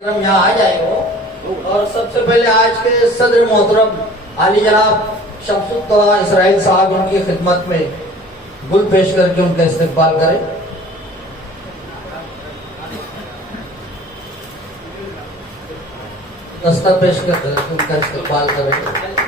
हम यहाँ आ जाएंगे और सबसे पहले आज के सदर मोहतरम आली जनाब शमसुद्दौला इसराइल साहब उनकी खिदमत में गुल पेश करके उनका इस्तकबाल करें। दस्ता पेश करके उनका इस्तकबाल करें।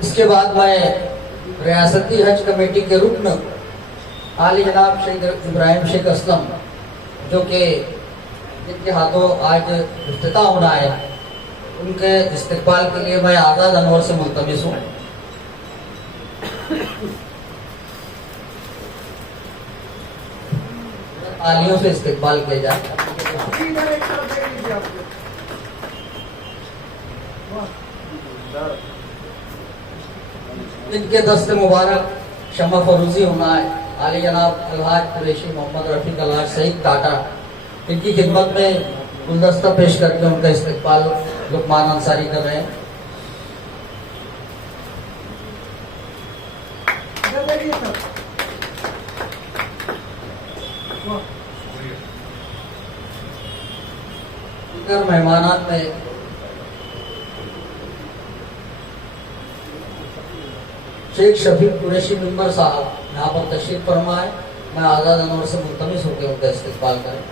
इसके बाद मैं रियासती हज कमेटी के रुकन आली जनाब शेख इब्राहिम शेख असलम जो कि जिनके हाथों आज इफ्तिताह होना है, उनके इस्तकबाल के लिए मैं आज़ाद अनवर से मुल्तमिस हूँ। तालियों से इस्तकबाल किया जाए। इनके दस्ते मुबारक शमा फरूजी होना है आली जनाब अलहाज कुरैशी मोहम्मद रफीक अलहाज सईद टाटा, इनकी खिदमत में गुलदस्ता पेश करके उनका इस्तकबाल लुकमान अंसारी कर रहे हैं। मेहमानात में शेख शफीक कुरैशी मेंबर साहब यहाँ पर तशरीफ फरमा है। मैं आज़ाद अनवर से मुल्तमिस होकर उनका इस्तकबाल करें।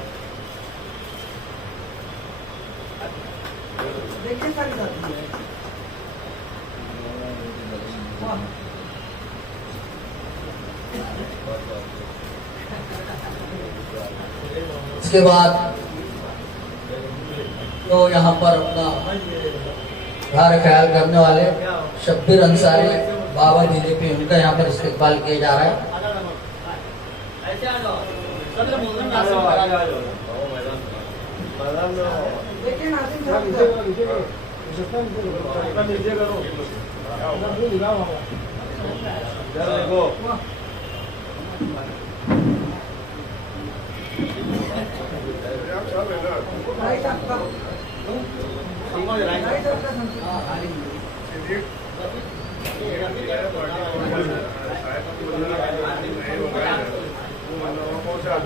इसके बाद तो यहाँ पर अपना ख्याल करने वाले शब्बीर अंसारी बाबा जिले पे उनका यहाँ पर इस्तकबाल किया जा रहा है।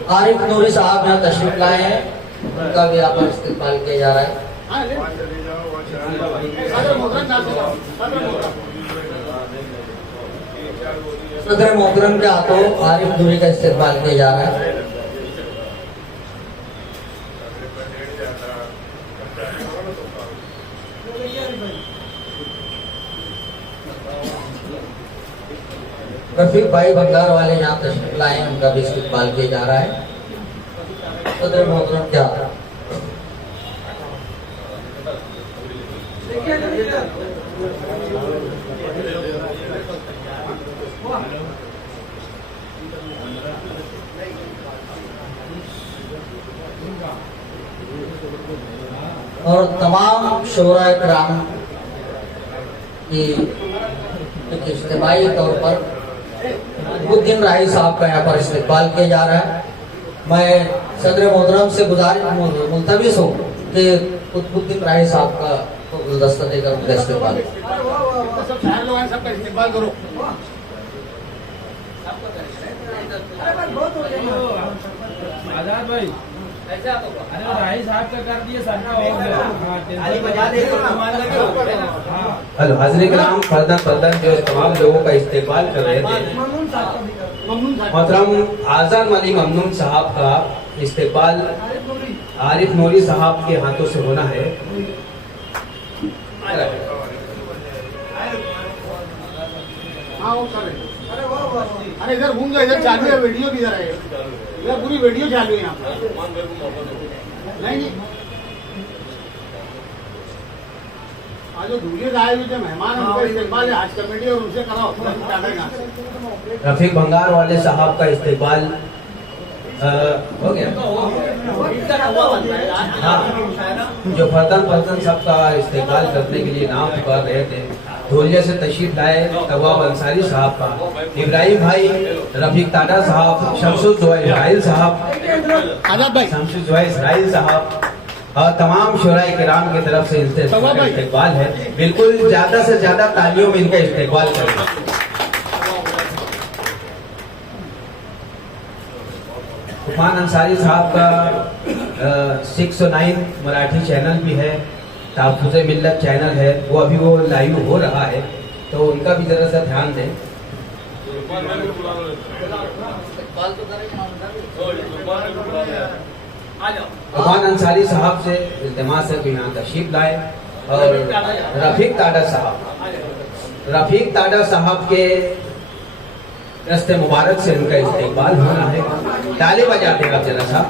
आरिफ नूरी साहब यहाँ तशरीफ लाए हैं, उनका भी यहाँ पर इस्तकबाल किया जा रहा है। सदर मोहतरम के हाथों आरिफ नूरी का इस्तकबाल किया जा रहा है। रफीक भाई भंगार वाले यहाँ तशरीफ लाए हैं, उनका भी इस्तकबाल किया जा रहा है। सदर मोहतरम क्या और तमाम शोरा इकराम की इज्तिमाई तौर पर कुतुबुद्दीन राही साहब का यहाँ पर इस्तकबाल किया जा रहा है। मैं सदर मोहतरम से मुल्तमिस हूँ कि कुतुबुद्दीन राही साहब का गुलदस्ता देकर उनका इस्तकबाल करो। आजाद भाई अरे राही साहब का कर दिए हेलो हाज़िर कराम, फर्दन जो तमाम लोगों का इस्तेमाल कर रहे थे, मोहतरम आज़ाद मलिक ममनून साहब का इस्तेमाल आरिफ नूरी साहब के हाथों से होना है। अरे इधर घूम जाओ, इधर चालू है वीडियो, किधर है इधर पूरी वीडियो चालू है यहाँ पर। नहीं आज जो दूल्हे आए हुए थे मेहमान, उनका इस्तेमाल है आज कमेटी और उनसे कराओ। रफीक भंगार वाले साहब का इस्तेमाल हो गया। हाँ, जो फर्दन सबका इस्तेमाल करने के लिए नाम पुकार रहे थे, धोलिया से तशरीफ लाए तवाब अंसारी साहब का, इब्राहिम भाई, रफीक टाडा साहब, शमसुल जोआ इसराइल साहब, आजाद भाई शमसुल जोआ इसराइल साहब और तमाम शुराए किराम की तरफ से इनसे इस्तकबाल है। बिल्कुल ज्यादा से ज्यादा तालियों में इनका इस्तकबाल करें। उस्मान अंसारी साहब का 609 मराठी चैनल भी है, ताफुज़ मिल्लत चैनल है, वो अभी वो लाइव हो रहा है, तो उनका भी जरा सा ध्यान दें। उस्मान अंसारी साहब से इल्तिमास है कि यहाँ तशरीफ लाए और रफीक टाडा साहब के रस्ते मुबारक से उनका इस्तेकबाल होना है। ताली बजा देगा जरा सा।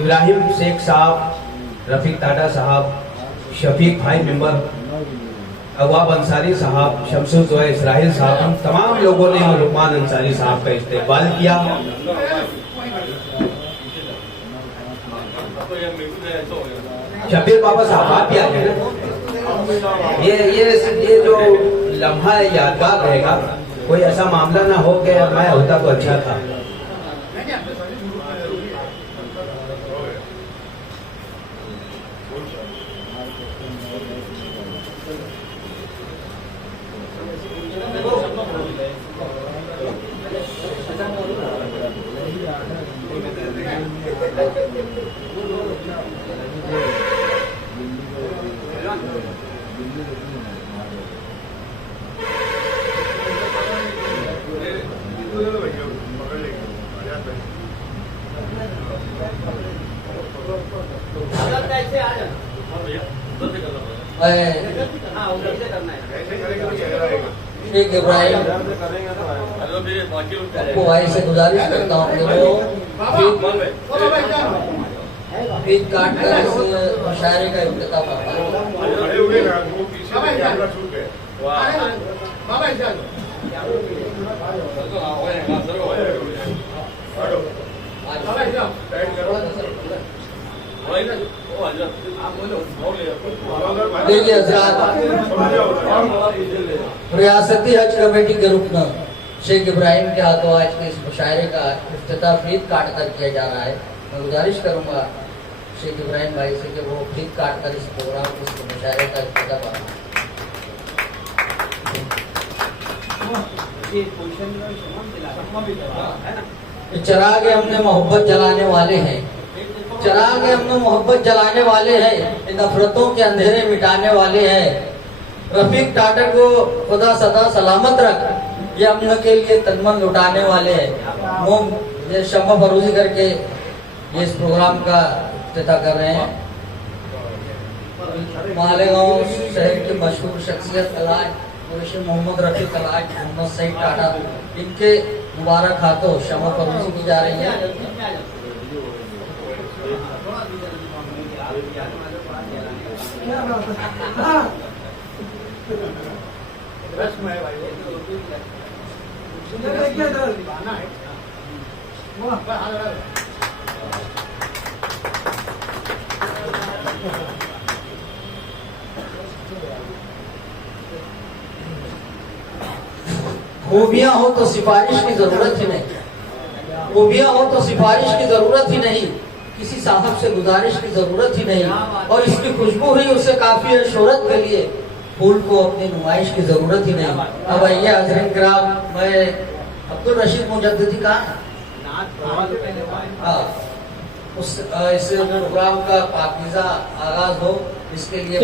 इब्राहिम शेख साहब, रफीक टाडा साहब, शफीक भाई मेंबर, अवाब अंसारी साहब, शमसुल जोआ इसराइल साहब, हम तमाम लोगों ने लुकमान अंसारी साहब का इस्तेकबाल किया। शबीर बाबा साहब आप भी आ गए ना। ये जो लम्हा है यादगार रहेगा। कोई ऐसा मामला ना हो कि मैं होता तो अच्छा था। शेख इब्राहिम आपको भाई से गुजारिश करता हूँ कि वो फीड काट कर इस मुशायरे का इफ्तिताह देखिए हज़रात, रियासती हज कमेटी के रुकन शेख इब्राहिम के हाथों आज के इस मुशायरे का इफ्तिताह फीड काट कर किया जा रहा है। मैं गुजारिश करूंगा शेख इब्राहिम भाई से कि वो फीड काट कर इस प्रोग्राम इस मुशायरे का इफ्तिताह करें। चिराग हमने मोहब्बत जलाने वाले हैं, चिराग हमने मोहब्बत जलाने वाले हैं, नफरतों के अंधेरे मिटाने वाले हैं। रफीक टाडा को खुदा सदा सलामत रख, ये अमन के लिए तनमन लुटाने वाले हैं। मोम ये शम्मा फरोजी करके ये इस प्रोग्राम का इफ्तिताह कर रहे हैं। मालेगांव शहर की मशहूर शख्सियत अलाज मोहम्मद रफीक अलाज मोहम्मद सईद टाडा, इनके मुबारक हाथों शम्मा फरोजी की जा रही है। खूबियां हो तो सिफारिश की जरूरत ही नहीं, खूबियां हो तो सिफारिश की जरूरत ही नहीं, किसी साहब से गुजारिश की जरूरत ही नहीं, और इसकी खुशबू ही उसे काफी है शोहरत के लिए, फूल को अपनी नुमाइश की जरूरत ही नहीं। अब आइए हज़रत किराम, मैं अब्दुल रशीद मुजद्दिदी का उस इस प्रोग्राम का पाकीज़ा आगाज हो, इसके लिए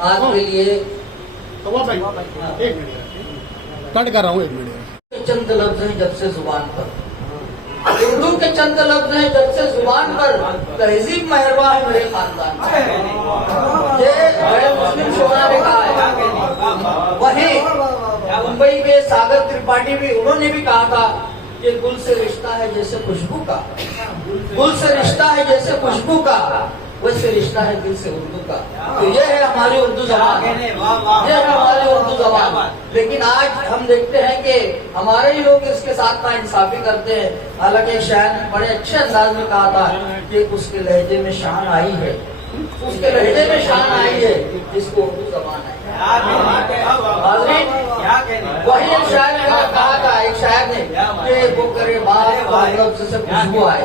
आपके लिए कट कर रहा हूँ 1 मिनट। चंद लफ्ज हैं जब से जुबान पर, उर्दू के चंद लफ्ज हैं जब से जुबान पर, तहजीब मेहरबा है मेरे खानदान पर। ये मुस्लिम शोरा ने कहा है। वहीं मुंबई के सागर त्रिपाठी भी, उन्होंने भी कहा था कि गुल से रिश्ता है जैसे खुशबू का, गुल से रिश्ता है जैसे खुशबू का, वैसे रिश्ता है दिल से उर्दू का। तो ये है हमारी उर्दू ज़बान, ये है हमारी उर्दू ज़बान। लेकिन आज हम देखते हैं कि हमारे ही लोग इसके साथ नाइंसाफी करते हैं। हालांकि एक शायर ने बड़े अच्छे अंदाज में कहा था कि उसके लहजे में शान आई है, उसके लहजे में शान आई है जिसको उर्दू जबान आई। वही एक शायर ने कहा था, एक शायर ने कि वो करे बात तो हर लफ्ज से खुशबू आए,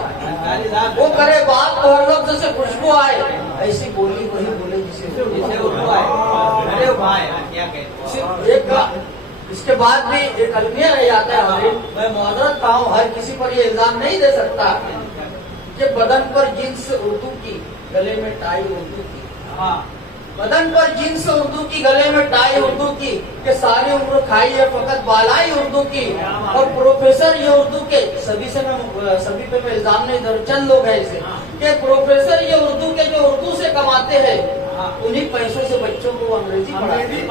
वो करे बात तो हर लफ्ज से खुशबू आए, ऐसी बोली वही बोले जिसे उर्दू आए। एक इसके बाद भी एक अलमिया रह जाता है हमारे, मैं मुआजरत था हूँ, हर किसी पर ये इल्जाम नहीं दे सकता कि बदन पर जिन्स उर्दू की, गले में टाई उर्दू की, बदन पर जिन्स उर्दू की, गले में टाई उर्दू की, कि सारी उम्र खाई है फकत बालाई उर्दू की, और प्रोफेसर ये उर्दू के, सभी पे मैं इल्जाम नहीं दे, चंद लोग हैं इसे, कि प्रोफेसर ये उर्दू के जो उर्दू से कमाते हैं, उन्हीं पैसों से बच्चों को अंग्रेजी पढ़ाते हैं।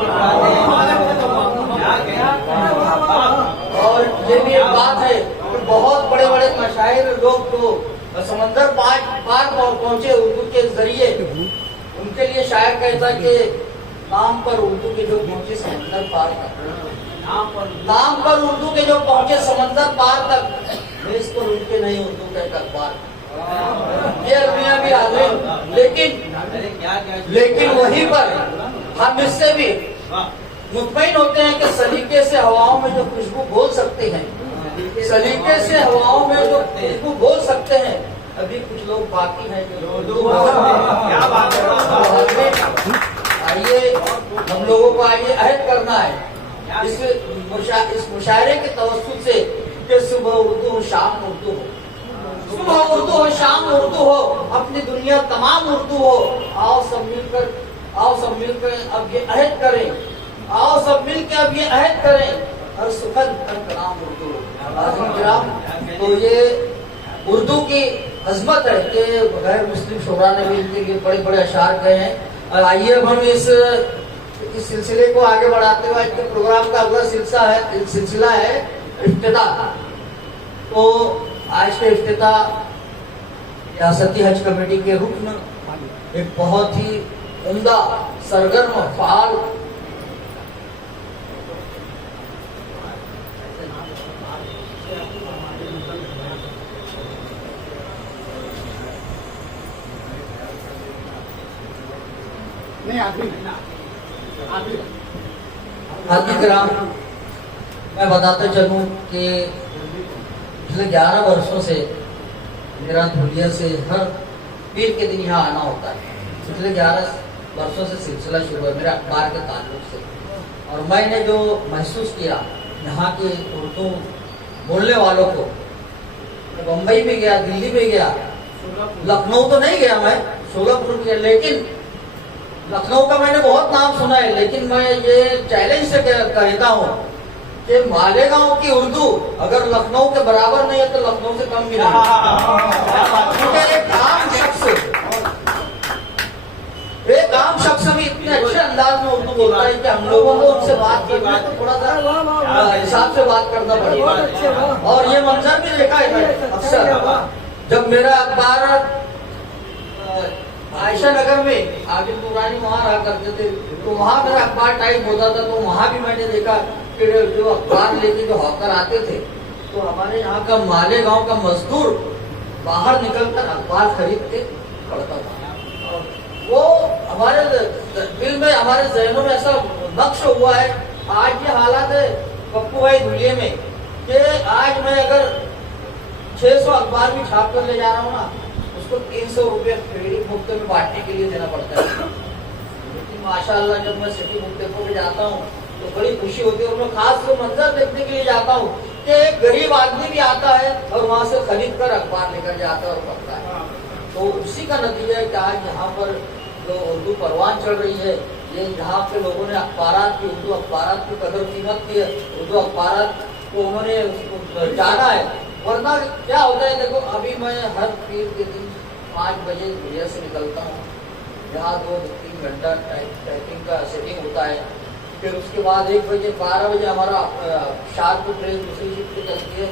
और ये भी एक बात है कि बहुत बड़े बड़े मशाइर लोग तो समंदर पार पहुंचे उर्दू के जरिए, उनके लिए शायर कहता कि नाम पर उर्दू के जो पहुंचे समंदर पार तक, नाम पर उर्दू के जो पहुंचे समंदर पार तक, देश पर उनके नहीं उर्दू के अखबार, ये अलमिया भी हाजिर। लेकिन वहीं पर हम इससे भी मुतमईन होते हैं कि सलीके से हवाओं में जो खुशबू बोल सकते हैं, सलीके से हवाओं में जो खुशबू बोल सकते हैं, अभी कुछ लोग बाकी हैं जो उर्दू क्या बात है। आइए हम लोगों को आइए अहद करना है इस मुशायरे के तवस्सुत से कि सुबह उर्दू हो, शाम उर्दू हो, सुबह उर्दू हो, शाम उर्दू हो, अपनी दुनिया तमाम उर्दू हो। आओ सब मिलकर अब ये अहद करें, आओ सब मिलकर अब ये अहद करें, हर सुखद हर कलाम उर्दू हो। तो ये उर्दू की अजमत है कि गैर मुस्लिम शुरा ने भी इनके लिए बड़े बड़े अशार कहे हैं। और आइए अब हम इस सिलसिले को आगे बढ़ाते हुए इनके प्रोग्राम का अगला सिलसिला है इफ्तिताह। तो आज के इफ्तिताह रियासती हज कमेटी के रुकन एक बहुत ही उम्दा, सरगर्म, फाल ग्राम मैं बताते चलूं कि पिछले 11 वर्षों से मेरा धुलिया से हर पीर के दिन यहाँ आना होता है। पिछले 11 वर्षों से सिलसिला शुरू है मेरे अखबार के ताल्लुक से, और मैंने जो महसूस किया यहाँ के उर्दू बोलने वालों को, बम्बई भी गया, दिल्ली भी गया, लखनऊ तो नहीं गया मैं, शोलापुर गया, लेकिन लखनऊ का मैंने बहुत नाम सुना है। लेकिन मैं ये चैलेंज से कहता हूँ कि मालेगांव की उर्दू अगर लखनऊ के बराबर नहीं है तो लखनऊ से कम भी नहीं। एक आम शख्स भी इतने अच्छे अंदाज में उर्दू बोलता है कि हम लोगों को उनसे बात करना तो थोड़ा सा हिसाब से बात करना पड़ेगा। और ये मंजर भी देखा है अक्सर, जब मेरा अखबार आयशा नगर में आबिद नूरानी वहाँ रहा करते थे, तो वहाँ मेरा अखबार टाइप होता था, तो वहाँ भी मैंने देखा कि जो अखबार लेके जो हॉकर आते थे, तो हमारे यहाँ का मालेगांव का मजदूर बाहर निकलकर अखबार खरीद के पढ़ता था। वो हमारे दिल में, हमारे जहनों में ऐसा नक्श हुआ है। आज ये हालात है पप्पू भाई धुलिये में कि आज मैं अगर 600 अखबार भी छाप कर ले जा रहा हूँ ना, उसको 300 रुपये फ्री मुफ्त में बांटने के लिए देना पड़ता है। लेकिन माशाल्लाह जब मैं सिटी बुक डेपो पे जाता हूँ तो बड़ी खुशी होती है, और मैं खास वो मंजर देखने के लिए जाता हूँ कि एक गरीब आदमी भी आता है और वहाँ से खरीद कर अखबार लेकर जाता है और पढ़ता है। तो उसी का नतीजा है कि आज यहाँ पर जो उर्दू परवान चढ़ रही है, ये यहाँ पे लोगों ने अखबारात की, उर्दू अखबारात की कदर कीमत की है, उर्दू अखबारात को उन्होंने जाना है। वरना क्या होता है, देखो अभी मैं हर पीर के दिन 5 बजे दुनिया से निकलता हूँ, यहाँ 2-3 घंटा टाइपिंग का सेटिंग होता है, फिर उसके बाद 1 बजे 12 बजे हमारा शार्प ट्रेन दूसरी शिफ्ट चलती है,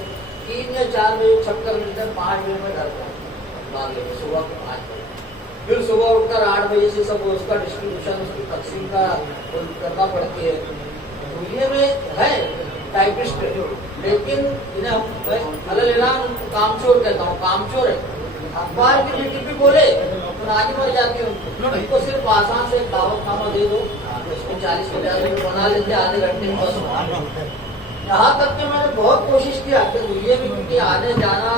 3 या 4 बजे छक्कर मिलकर 5 बजे में घर पर सुबह के 5 बजे, फिर सुबह उठकर 8 बजे से सब उसका डिस्ट्रीब्यूशन, उसकी तकसीम का करना पड़ती है। दुनिया में है टाइपिस्ट, लेकिन इन्हें हम अलग कामचोर कहता हूँ, कामचोर है। अखबार की डीटीपी बोले बनानी पड़ जाती है उनको सिर्फ आसान से एक दावतनामा दे दो, इसको 40-50 बना लेते आधे घंटे में बस। यहाँ तक कि मैंने बहुत कोशिश किया कि दुनिया में, क्योंकि आने जाना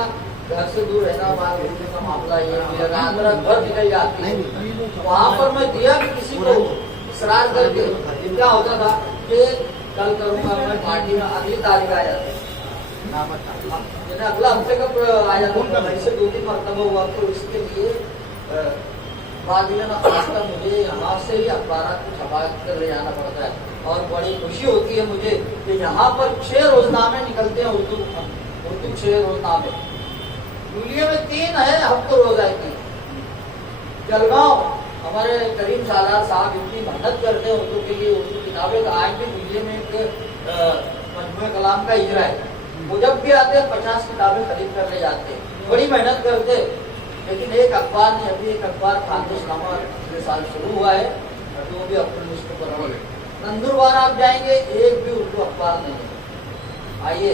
घर से दूर रहना, बाहर घूमने का मामला ये मेरा घर निकल जाती है, वहाँ पर मैं दिया कि किसी को इसरार करके क्या होता था कि कल करूँगा मैं, पार्टी में अगली तारीख आ जाती है, अगला हफ्ते कब आ जाता है, से 2-3 मरतबा हुआ। तो इसके लिए बाद में ना खासकर मुझे यहाँ से ही अखबार को छपा कर ले जाना पड़ता है, और बड़ी खुशी होती है मुझे कि यहाँ पर 6 रोजनामे निकलते हैं, उर्दू 6 रोजनामे। दुनिया में 3 है हफ्ते रोजा की। जलगांव हमारे करीम सालार साहब इतनी मेहनत करते हैं उर्दू के लिए, उर्दू किताबें तो आज भी दुनिया में एक मजमूए कलाम का इजरा है, वो जब भी आते हैं 50 किताबें खरीद कर ले जाते हैं, बड़ी मेहनत करते। लेकिन एक अखबार ने, अभी एक अखबार खानदेशनामा पिछले साल शुरू हुआ है, तो वो भी अपनी लिस्ट पर है। नंदुरबार आप जाएंगे, एक भी उर्दू अखबार नहीं है। आइए,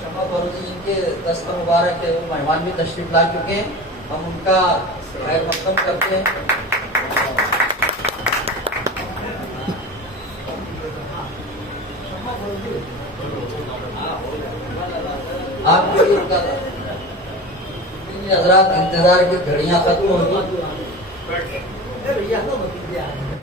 शमा फरूजी जिनके दस्तक मुबारक है, वो मेहमान भी तशरीफ ला चुके हैं, हम उनका खैर मकदम करते हैं। आपके लिए उनका हजरात इंतजार की घड़ियां खत्म होगी।